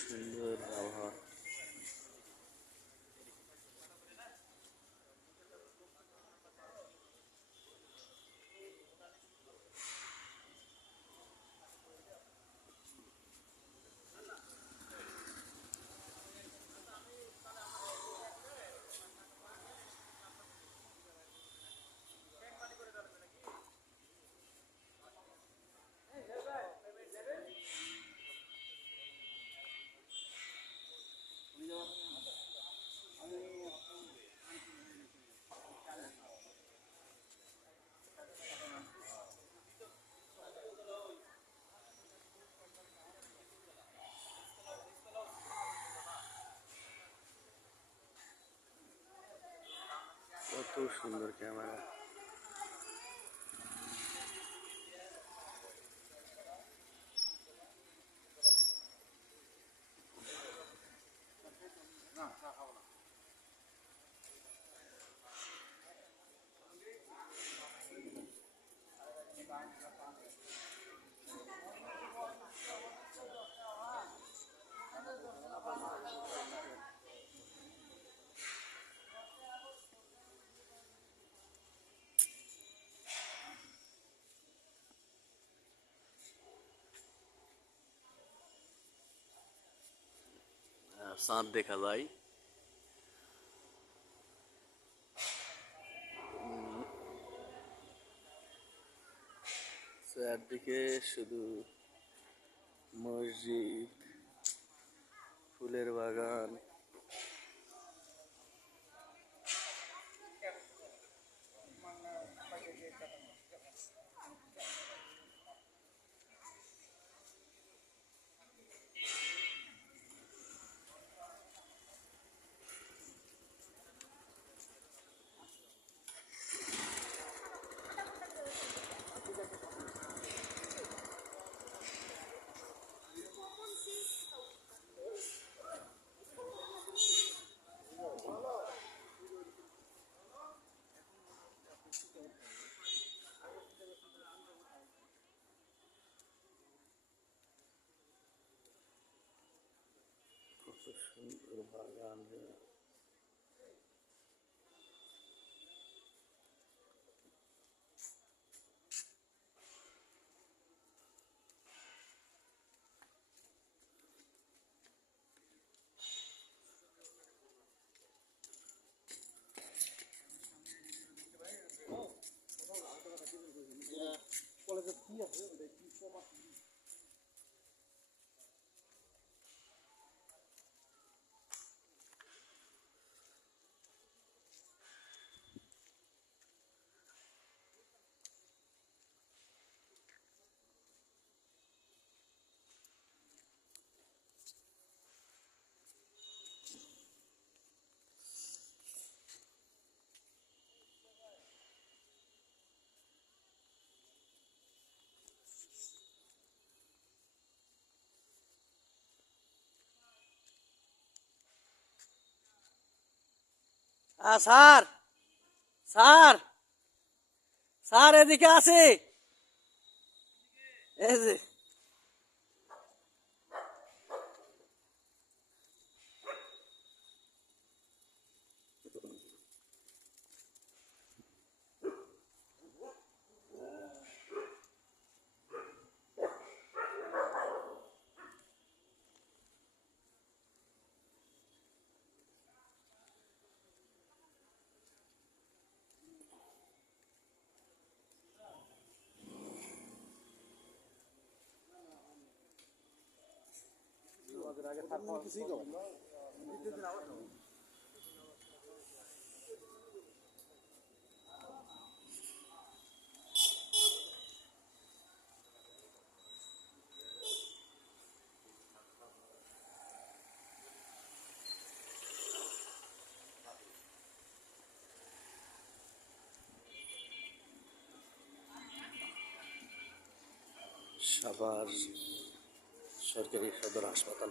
সুন্দর কত সুন্দর ক্যামেরা। চাঁদ দেখা যায়। চারদিকে শুধু মসজিদ ফুলের বাগান। কত সুন্দর বাগান রে। আহ, স্যার। স্যার। স্যার এদিকে আছে এই যে। সাভার সরকারি সদর হাসপাতাল।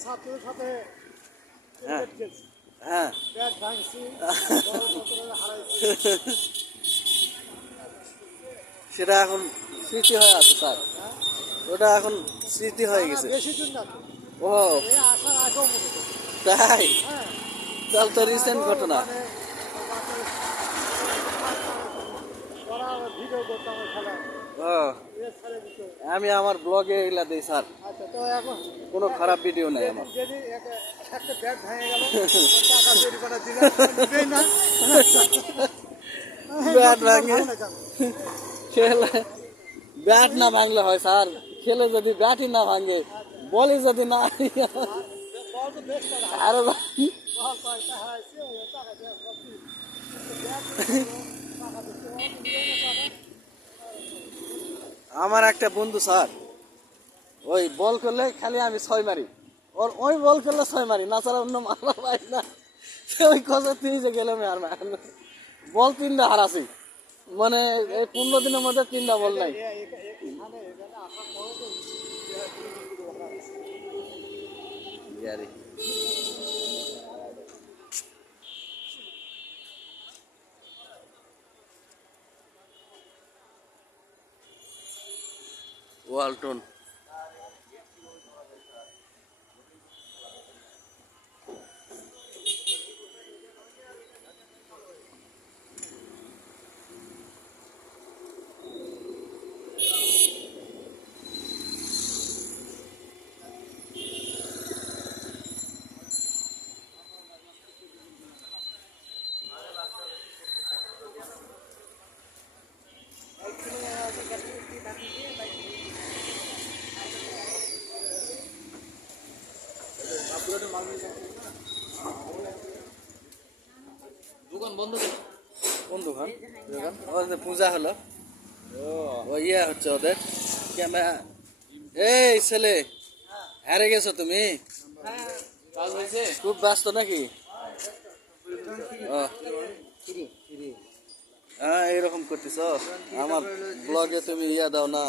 ছাত্রদের সাথে হ্যাঁ। হ্যাঁ ব্যাট ভাঙছি সেটা এখন স্মৃতি হয়ে আছে স্যার ওটা এখন স্মৃতি হয়ে গেছে বেশি দিন না ও মনে তাই হ্যাঁ তো রিসেন্ট ঘটনা মানে ভিডিও করতাম খেলা আমি আমার ব্লগে এগুলা দিই স্যার। আচ্ছা কোনো খারাপ ভিডিও নাই আমার। একটা ব্যাট ভেঙে? খেলে ব্যাট না ভাঙলে হয় স্যার। খেলে যদি ব্যাটই না ভাঙে বলে যদি না আরও বল কয়েকটা হারাইছে ওই টাকা দিয়ে সব কিছু। ব্যাট টাকা দিতে হবে, টাকা আমার একটা বন্ধু স্যার। ওই বল করলে খালি আমি ছয় মারি। ওর ওই বল করলে ছয় মারি না ছাড়া অন্য মারা পাই না। ওই কথা তুই যে গেলাম আর বল তিনটা হারাছি। মানে এই পনেরো দিনের মধ্যে তিনটা বল নাই। এ- এ- কোন দোকান দোকান পূজা হলো। ও। ইয়ে হচ্ছে ওদের। ক্যামেরা। এই ছেলে হারে গেছো তুমি? খুব ব্যস্ত নাকি? ও। হ্যাঁ এরকম করতেছ। আমার ব্লগে তুমি ইয়া দাও না।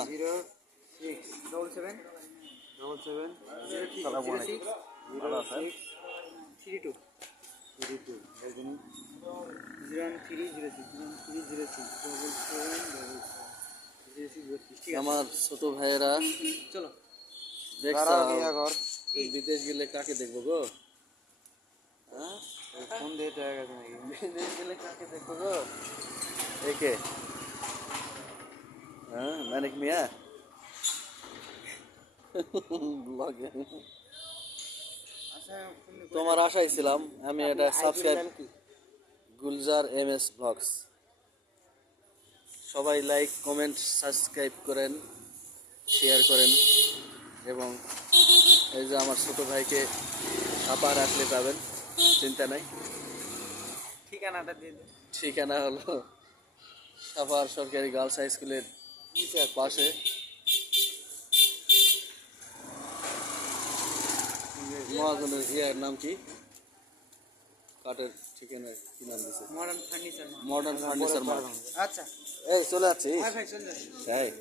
আমার ছোট ভাইয়েরা চলো। বিদেশ গেলে কাকে দেখব গো? হ্যাঁ? বিদেশ গেলে কাকে দেখব গো? একে হ্যাঁ মানিক মিয়া? ব্লগে তোমার আশায় ছিলাম আমি এটা subscribe Gulzar M S blogs সবাই লাইক কমেন্ট সাবস্ক্রাইব করেন শেয়ার করেন এবং এই যে আমার ছোট ভাইকে ছাপা রাখলে পাবেন চিন্তা নাই। ঠিকানাটা দিয়ে ঠিকানা হলো সাপার সরকারি গার্লস হাই স্কুলের পাশে। মহাজনের ইয়ার নাম কি? কাঠের ঠিকানা কি নাম দিছে? Modern furniture modern furniture mart আচ্ছা। এই চলে যাচ্ছি ভাই ভাই চলে যাচ্ছি।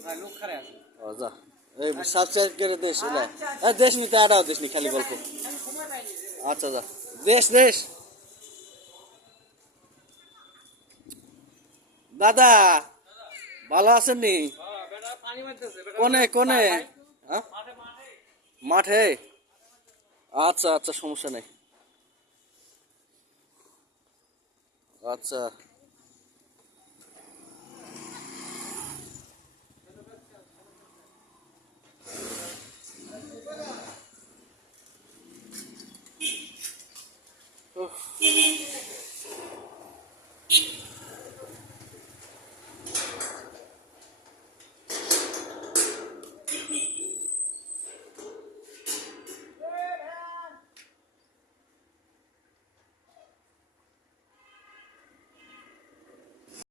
ভাই লোক খারে আছে। ও যা। এই সাবস্ক্রাইব করে দেশ এলা এই দেশ নিতে আড়াও দেশ নি খালি গল্প। আচ্ছা যা। দেশ দেশ। দাদা ভালো আছেন নি? মারতেছে কোনে কোনে? হ্যাঁ? মাঠে? আচ্ছা আচ্ছা সমস্যা নেই আচ্ছা Oh.